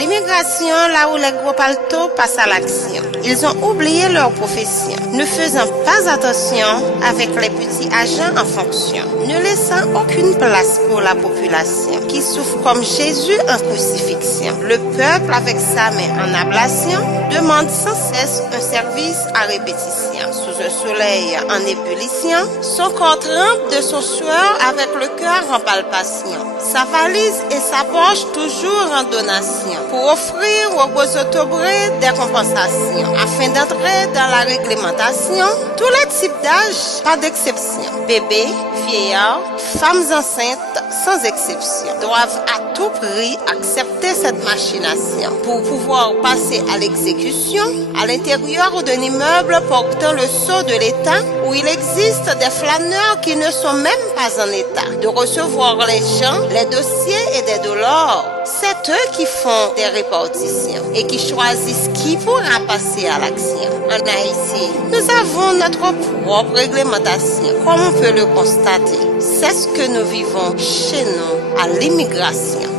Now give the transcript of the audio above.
l'immigration, là où les gros paletots passent à l'action. Ils ont oublié leur profession, ne faisant pas attention avec les petits agents en fonction, ne laissant aucune place pour la population qui souffre comme Jésus en crucifixion. Le peuple, avec sa main en ablation, demande sans cesse un service à répétition. Sous un soleil en ébullition, son corps trempe de son sueur avec le cœur en palpation. Sa valise et sa poche toujours en donation pour offrir aux beaux autobrés des compensations afin d'entrer dans la réglementation. Tous les types d'âge, pas d'exception. Bébés, vieillards, femmes enceintes, sans exception, doivent à tout prix accepter cette machination pour pouvoir passer à l'exécution à l'intérieur d'un immeuble portant le sceau de l'État où il existe des flâneurs qui ne sont même pas en état de recevoir les gens, les dossiers et des dollars. C'est eux qui font des répartitions et qui choisissent qui pourra passer à l'action. En Haïti, nous avons notre propre réglementation, comme on peut le constater. C'est ce que nous vivons chez nous à l'immigration.